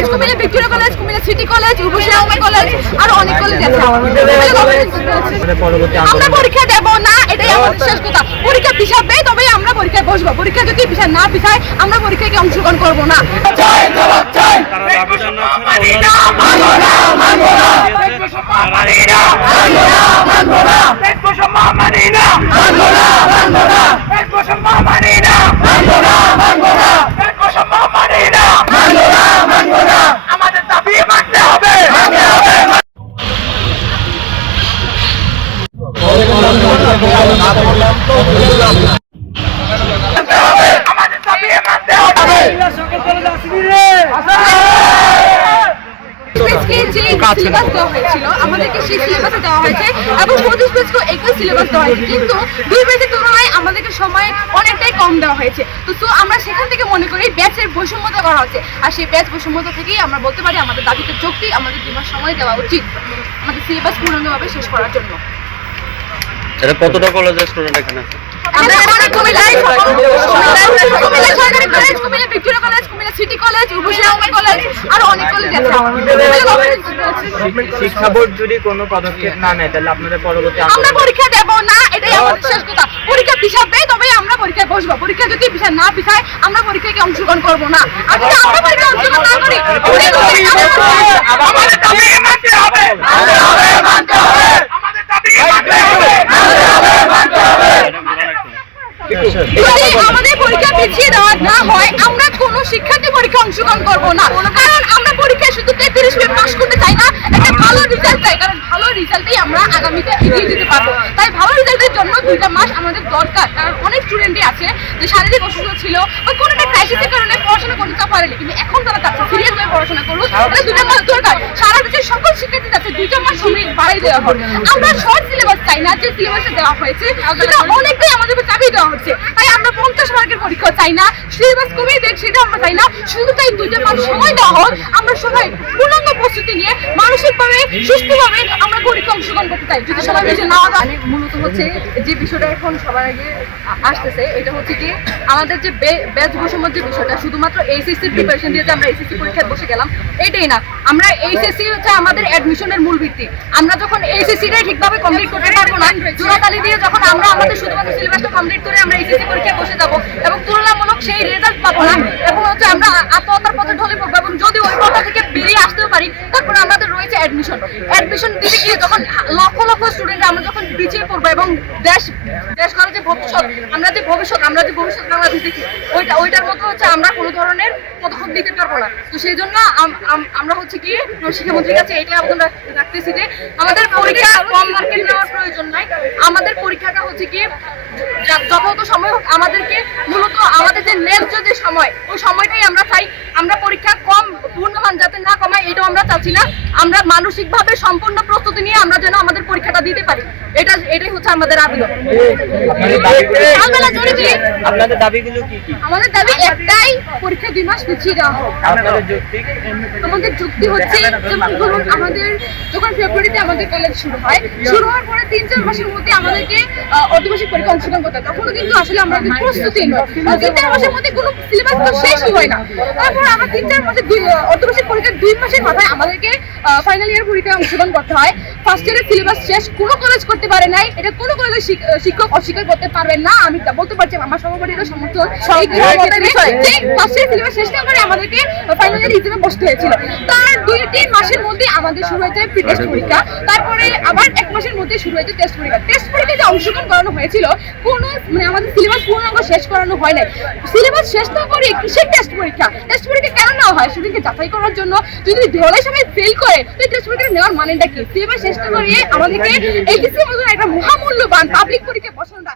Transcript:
College, Comilla Victoria college, Comilla city college, Rupsi college, আর অনেক college আছে। আমরা পরীক্ষা দেব না, এটাই আমাদের শেষ কথা। পরীক্ষা পিছাবে তবে আমরা পরীক্ষায় বসবো। পরীক্ষা যদি না পিছায় আমরা পরীক্ষায় অংশগ্রহণ করবো না। আমাদের দাবি মানতে হবে। আমাদেরকে সেই সিলেবাসে দেওয়া হয়েছে এবং 25 পেজকেও একই সিলেবাস দেওয়া হয়েছে, কিন্তু 2 পেজের তুলনায় আমাদেরকে সময় অনেকটাই কম দেওয়া হয়েছে। তো আমরা সেখান থেকে মনে করি ব্যাচের বৈষম্যতা করা হচ্ছে, আর সেই ব্যাচ বৈষম্যতা থেকেই আমরা বলতে পারি আমাদের দাবিতে যৌক্তিক আমাদের 2 মাস সময় দেওয়া উচিত আমাদের সিলেবাস পূর্ণাঙ্গভাবে শেষ করার জন্য। এটা কতটা কলেজের স্টুডেন্ট এখানে আছে? কুমিল্লা সরকারি college, Comilla Victoria college, Comilla city college, Rupsi college, আর অনেক কলেজ আছে। শিক্ষা বোর্ড যদি কোনো পদক্ষেপ না নেয় তাহলে আপনাদের পরবর্তী আমরা পরীক্ষা দেব না, এটাই আমাদের শেষ কথা। পরীক্ষা পিছাবে তবে আমরা পরীক্ষায় বসবো। পরীক্ষা যদি না পিছায় আমরা পরীক্ষায় অংশগ্রহণ করবো না। আমরা পরীক্ষায় অংশগ্রহণ না করি আমাদের দাবি মানতে হবে। আমাদের দাবি মানতে হবে। যদি আমাদের পরীক্ষা পিছিয়ে দেওয়া না হয় আমরা কোনো শিক্ষার্থী পরীক্ষা অংশগ্রহণ করবো না, কারণ আমরা পরীক্ষায় শুধু 33 পেয়ে পাস করতে চাই না, একটা ভালো রেজাল্ট চাই, কারণ ভালো রেজাল্টেই আমরা আগামীতে এগিয়ে যেতে পারবো। তাই ভালো রেজাল্টের জন্য 2টা মাস আমাদের দরকার, কারণ অনেক স্টুডেন্টই আছে যে শারীরিক অসুস্থ ছিল বা কোনো একটা ক্রাইসিসের কারণে পড়াশোনা করতে পারেনি, কিন্তু এখন তারা চাচ্ছে সিরিয়াস ভাবে পড়াশোনা করুক। তাহলে 2টা মাস দরকার। সারা দেশের সকল শিক্ষার্থী চাচ্ছে 2টা মাস সময় বাড়াই দেওয়া হোক। আমরা শর্ট সিলেবাস চাই না, যে সিলেবাসে দেওয়া হয়েছে সেটা অনেকটাই আমাদেরকে চাপিয়ে দেওয়া হচ্ছে। তাই আমরা 50 মার্কের পরীক্ষা চাই না, সিলেবাস কমিয়ে দেখ সেটা আমরা চাই না, শুধু তাই 2টা মাস সময় দেওয়া হোক। আমরা সবাই পূর্ণাঙ্গ প্রস্তুতি নিয়ে মানসিকভাবে সুস্থভাবে আমরা পরীক্ষা অংশগ্রহণ করতে চাই। যদি সবাই বেশি না জানে, মূলত হচ্ছে যে বিষয়টা এখন সবার আগে আসতেছে এটা হচ্ছে কি আমাদের যে ব্যাচ বৈষম্যের যে বিষয়টা, শুধুমাত্র এইচএসসির প্রিপারেশন দিয়ে যে আমরা এইচএসসি পরীক্ষায় বসে গেলাম এটাই না। আমরা এইচএসসি হচ্ছে আমাদের অ্যাডমিশনের মূল ভিত্তি। আমরা যখন এইচএসসিটাই ঠিকভাবে কমপ্লিট করতে পারবো না, জোড়াতালি দিয়ে যখন আমরা আমাদের শুধুমাত্র সিলেবাসটা কমপ্লিট করে আমরা এইচএসসি পরীক্ষায় বসে যাবো এবং তুলনামূলক সেই রেজাল্ট পাবো না, এবং হচ্ছে আমরা আত্মহত্যার পথে ঢলে পড়বো। এবং যদি ওই পথা থেকে বেরিয়ে আসতেও পারি, তারপরে আমাদের রয়েছে অ্যাডমিশন দিতে গিয়ে যখন লক্ষ লক্ষ স্টুডেন্ট আমরা যখন পিছিয়ে পড়বো এবং দেশ গড়ার যে ভবিষ্যৎ আমরা যে ভবিষ্যৎ বাংলাদেশ দেখি ওইটার মতো হচ্ছে আমরা কোনো ধরনের পদক্ষেপ দিতে পারবো না। তো সেই জন্য আমরা হচ্ছে কি শিক্ষামন্ত্রীর কাছে এটাই আবেদন রাখতেছি যে আমাদের পরীক্ষা কম মার্কেট নেওয়ার প্রয়োজন নাই। আমাদের পরীক্ষাটা হচ্ছে কি যথাযথ সময় হোক, আমাদেরকে মূলত আমাদের যে ন্যায্য যে সময় ওই সময়টাই আমরা চাই। আমরা পরীক্ষা কম পূর্ণমান যাতে না কমায় এটাও আমরা চাচ্ছি না। আমরা মানসিকভাবে সম্পূর্ণ প্রস্তুতি নিয়ে আমরা যেন আমাদের পরীক্ষাটা দিতে পারি, এটাই হচ্ছে আমাদের আবেদন। আপনাদের দাবিগুলো কি কি? আমাদের দাবি একটাই, পরীক্ষা 2 মাস পিছিয়ে দেওয়া হোক। আমাদের যুক্তি হচ্ছে যেমন ধরুন আমাদের যখন ফেব্রুয়ারিতে আমাদের কলেজ শুরু হওয়ার পরে 3-4 মাসের মধ্যে আমাদেরকে অর্ধবার্ষিক পরীক্ষা অংশগ্রহণ করতে হয়। তখনও কিন্তু আসলে আমাদের প্রস্তুতি নয়, 3-4 মাসের মধ্যে কোনো সিলেবাস তো শেষই হয় না। তারপর আমরা 3-4 মাসে অর্ধবার্ষিক পরীক্ষার 2 মাসের মাথায় আমাদেরকে ফাইনাল ইয়ার পরীক্ষায় অংশগ্রহণ করতে হয়। ফার্স্ট ইয়ারের সিলেবাস শেষ কোনো কলেজ করতে পারে নাই, এটা কোনো কলেজের শিক্ষক অস্বীকার করতে পারবেন না। আমি বলতে পারছি আমার সভাপতিরও সমর্থন, ফার্স্ট ইয়ার সিলেবাস শেষ না করে আমাদেরকে ফাইনাল ইয়ার এক্সামে বসতে হয়েছিল। তার 2-3 মাসের মধ্যে আমাদের শুরু হয়েছে প্রি টেস্ট পরীক্ষা, তারপরে আবার 1 মাসের মধ্যে শুরু হয়েছে টেস্ট পরীক্ষা। টেস্ট পরীক্ষায় যে অংশগ্রহণ করানো হয়েছিল কোনো আমাদের সিলেবাস পূর্ণাঙ্গ শেষ করানো হয় নাই। সিলেবাস শেষ না করে কিসের টেস্ট পরীক্ষা কেন নেওয়া হয়? স্টুডেন্টকে যাচাই করার জন্য। যদি ধরে সবাই ফেল করে তো টেস্ট পরীক্ষা নেওয়ার মানেটা কি? সিলেবাস শেষ না করে আমাদেরকে এইচএসসির মতো একটা মহামূল্যবান পাবলিক পরীক্ষা বসানোটা